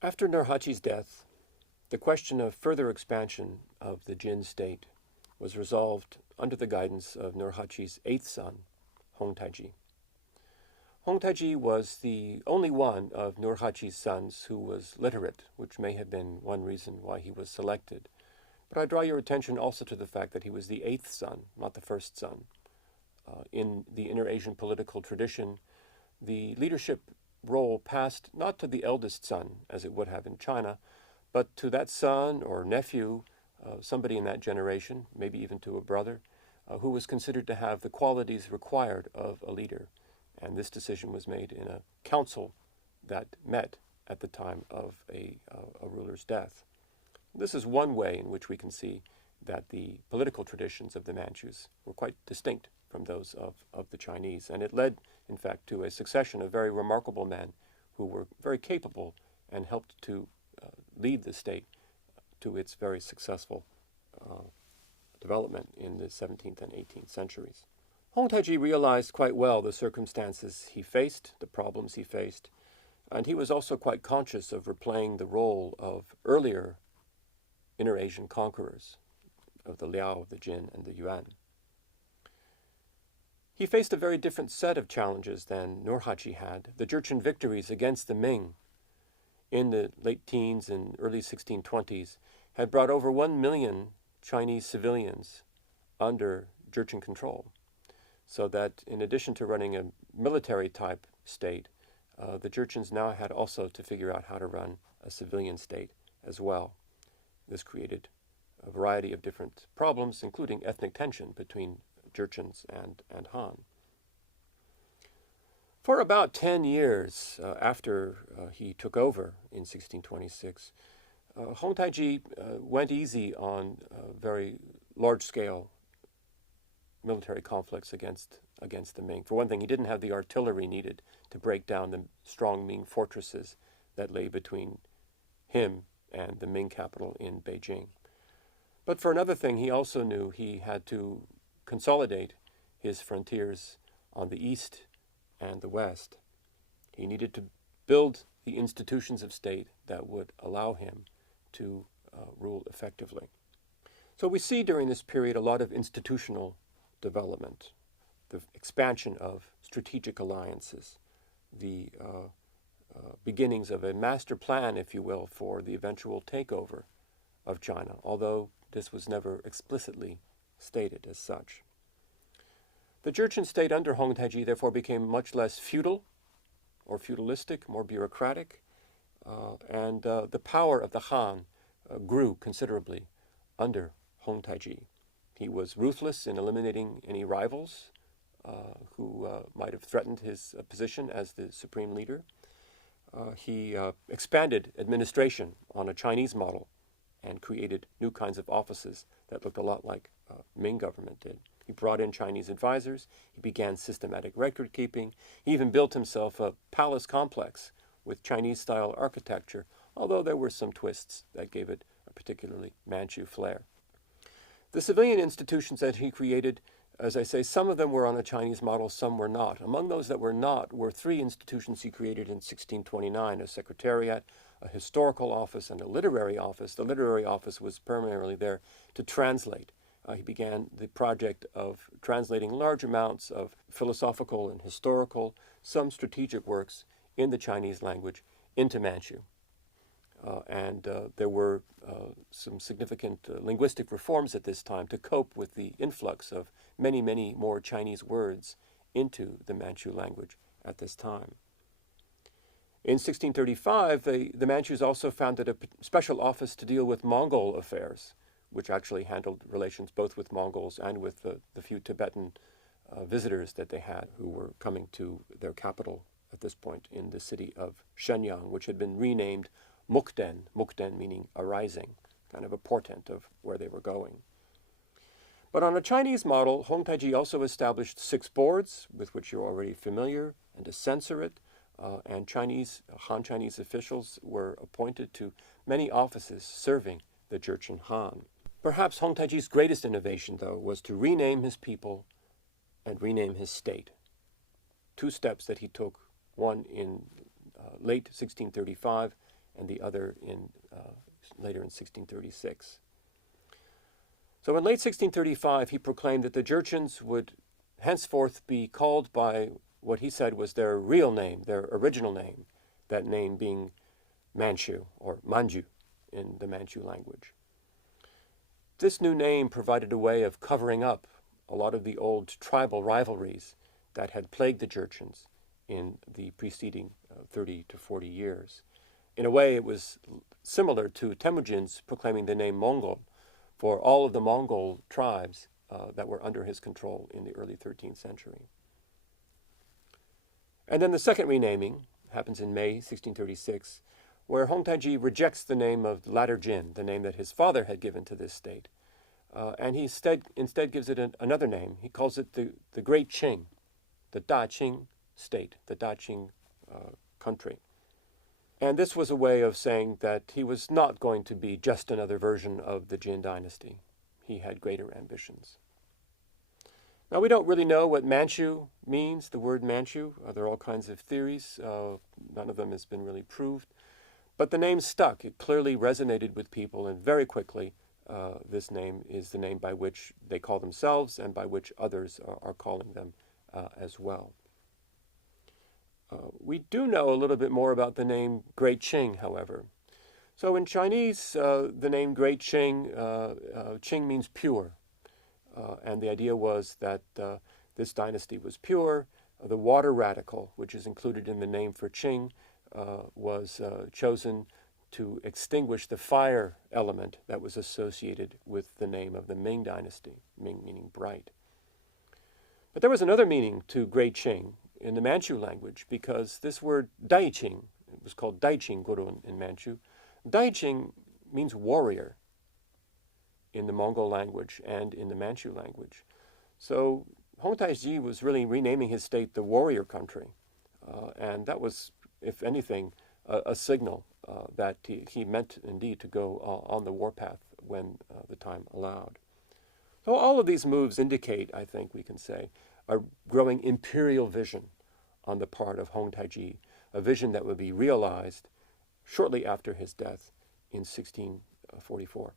After Nurhaci's death, the question of further expansion of the Jin state was resolved under the guidance of Nurhaci's eighth son, Hongtaiji. Hongtaiji was the only one of Nurhaci's sons who was literate, which may have been one reason why he was selected. But I draw your attention also to the fact that he was the eighth son, not the first son. In the Inter-Asian political tradition, the leadership role passed not to the eldest son, as it would have in China, but to that son or nephew, somebody in that generation, maybe even to a brother, who was considered to have the qualities required of a leader. And this decision was made in a council that met at the time of a ruler's death. This is one way in which we can see that the political traditions of the Manchus were quite distinct from those of the Chinese. And it led, in fact, to a succession of very remarkable men who were very capable and helped to lead the state to its very successful development in the 17th and 18th centuries. Hongtaiji realized quite well the circumstances he faced, the problems he faced, and he was also quite conscious of replaying the role of earlier Inter-Asian conquerors, of the Liao, the Jin, and the Yuan. He faced a very different set of challenges than Nurhaci had. The Jurchen victories against the Ming in the late teens and early 1620s had brought over 1 million Chinese civilians under Jurchen control, so that in addition to running a military-type state, the Jurchens now had also to figure out how to run a civilian state as well. This created a variety of different problems, including ethnic tension between Jurchens and Han. For about 10 years after he took over in 1626, Hongtaiji went easy on very large-scale military conflicts against the Ming. For one thing, he didn't have the artillery needed to break down the strong Ming fortresses that lay between him and the Ming capital in Beijing. But for another thing, he also knew he had to consolidate his frontiers on the east and the west. He needed to build the institutions of state that would allow him to rule effectively. So we see during this period a lot of institutional development, the expansion of strategic alliances, the beginnings of a master plan, if you will, for the eventual takeover of China, although this was never explicitly stated as such. The Jurchen state under Hongtaiji therefore became much less feudal or feudalistic, more bureaucratic, and the power of the Han grew considerably under Hongtaiji. He was ruthless in eliminating any rivals who might have threatened his position as the supreme leader. He expanded administration on a Chinese model and created new kinds of offices that looked a lot like Ming government did. He brought in Chinese advisors. He began systematic record keeping. He even built himself a palace complex with Chinese-style architecture, although there were some twists that gave it a particularly Manchu flair. The civilian institutions that he created, as I say, some of them were on a Chinese model, some were not. Among those that were not were 3 institutions he created in 1629, a secretariat, a historical office, and a literary office. The literary office was primarily there to translate. He began the project of translating large amounts of philosophical and historical, some strategic works in the Chinese language into Manchu. There were some significant linguistic reforms at this time to cope with the influx of many, many more Chinese words into the Manchu language at this time. In 1635, the Manchus also founded a special office to deal with Mongol affairs, which actually handled relations both with Mongols and with the few Tibetan visitors that they had who were coming to their capital at this point in the city of Shenyang, which had been renamed Mukden, Mukden meaning a rising, kind of a portent of where they were going. But on a Chinese model, Hongtaiji also established 6 boards, with which you're already familiar, and a censorate, and Han Chinese officials were appointed to many offices serving the Jurchen Han. Perhaps Hongtaiji's greatest innovation, though, was to rename his people and rename his state. 2 steps that he took, one in late 1635 and the other later in 1636. So in late 1635, he proclaimed that the Jurchens would henceforth be called by what he said was their real name, their original name, that name being Manchu, or Manju in the Manchu language. This new name provided a way of covering up a lot of the old tribal rivalries that had plagued the Jurchens in the preceding 30 to 40 years. In a way, it was similar to Temujin's proclaiming the name Mongol for all of the Mongol tribes that were under his control in the early 13th century. And then the second renaming happens in May 1636, where Hong Taiji rejects the name of latter Jin, the name that his father had given to this state, and he instead gives it another name. He calls it the Great Qing, the Da Qing state, the Da Qing country. And this was a way of saying that he was not going to be just another version of the Jin dynasty. He had greater ambitions. Now, we don't really know what Manchu means, the word Manchu. There are all kinds of theories. None of them has been really proved. But the name stuck. It clearly resonated with people, and very quickly this name is the name by which they call themselves and by which others are calling them as well. We do know a little bit more about the name Great Qing, however. So in Chinese, the name Great Qing, Qing means pure. And the idea was that this dynasty was pure. The water radical, which is included in the name for Qing, was chosen to extinguish the fire element that was associated with the name of the Ming dynasty, Ming meaning bright. But there was another meaning to Great Qing in the Manchu language, because this word Daiqing, it was called Daiqing Gurun in Manchu. Daiqing means warrior in the Mongol language and in the Manchu language. So Hong Taiji was really renaming his state the warrior country. And that was, if anything, a signal that he meant indeed to go on the warpath when the time allowed. So all of these moves indicate, I think we can say, a growing imperial vision on the part of Hong Taiji, a vision that would be realized shortly after his death in 1644.